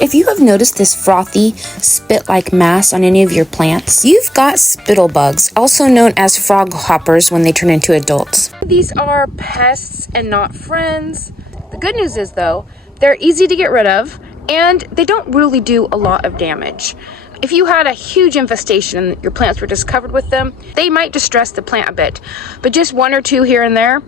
If you have noticed this frothy, spit-like mass on any of your plants, you've got Spittlebugs, also known as Froghopers when they turn into adults. These are pests and not friends. The good news is, though, they're easy to get rid of, and they don't really do a lot of damage. If you had a huge infestation and your plants were just covered with them, they might distress the plant a bit, but just one or two here and there,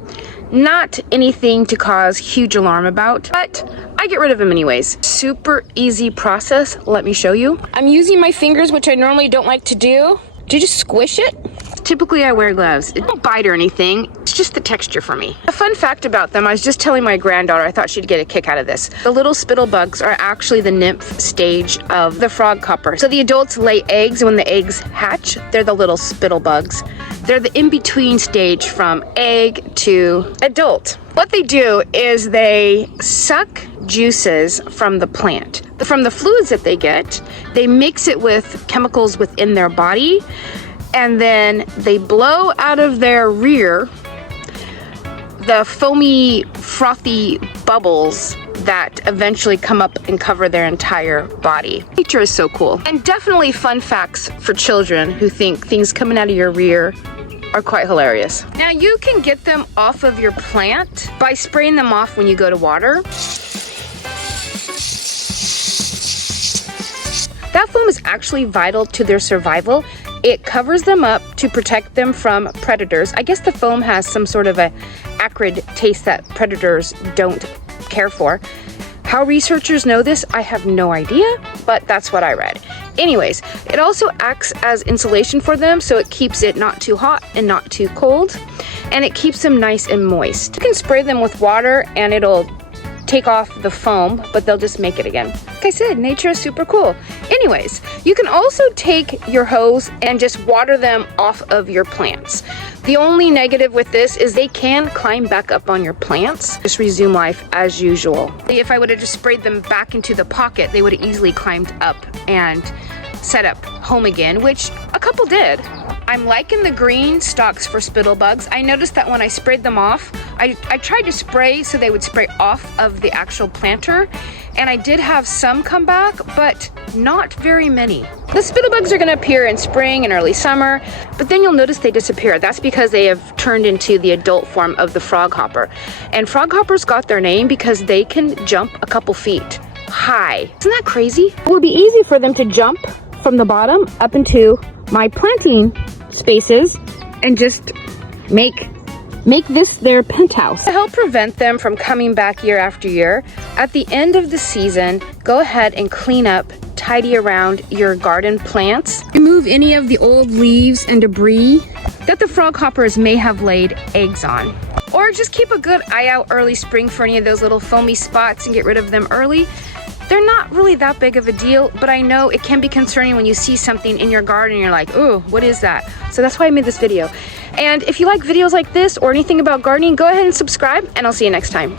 not anything to cause huge alarm about, but I get rid of them anyways. Super easy process. Let me show you. I'm using my fingers, which I normally don't like to do. Do you just squish it? Typically I wear gloves. It don't bite or anything. It's just the texture for me. A fun fact about them, I was just telling my granddaughter, I thought she'd get a kick out of this. The little Spittlebugs are actually the nymph stage of the Froghopper. So the adults lay eggs, and when the eggs hatch, they're the little Spittlebugs. They're the in-between stage from egg to adult. What they do is they suck juices from the plant. From the fluids that they get, they mix it with chemicals within their body, and then they blow out of their rear the foamy, frothy bubbles that eventually come up and cover their entire body. Nature is so cool. And definitely fun facts for children who think things coming out of your rear are quite hilarious. Now you can get them off of your plant by spraying them off when you go to water. That foam is actually vital to their survival. It covers them up to protect them from predators. I guess the foam has some sort of a acrid taste that predators don't care for. How researchers know this, I have no idea, but that's what I read. Anyways, it also acts as insulation for them, so it keeps it not too hot and not too cold, and it keeps them nice and moist. You can spray them with water and it'll take off the foam, but they'll just make it again. Like I said, nature is super cool. Anyways, you can also take your hose and just water them off of your plants. The only negative with this is they can climb back up on your plants. Just resume life as usual. If I would have just sprayed them back into the pocket, they would have easily climbed up and set up home again, which a couple did. I'm liking the green stalks for Spittlebugs. I noticed that when I sprayed them off, I tried to spray so they would spray off of the actual planter, and I did have some come back, but not very many. The Spittlebugs are gonna appear in spring and early summer, but then you'll notice they disappear. That's because they have turned into the adult form of the Froghopper. And Froghopper's got their name because they can jump a couple feet high. Isn't that crazy? It would be easy for them to jump from the bottom up into my planting spaces and just make this their penthouse. To help prevent them from coming back year after year, at the end of the season, go ahead and clean up, tidy around your garden plants. Remove any of the old leaves and debris that the Froghopers may have laid eggs on. Or just keep a good eye out early spring for any of those little foamy spots and get rid of them early. They're not really that big of a deal, but I know it can be concerning when you see something in your garden and you're like, oh, what is that? So that's why I made this video. And if you like videos like this or anything about gardening, go ahead and subscribe, and I'll see you next time.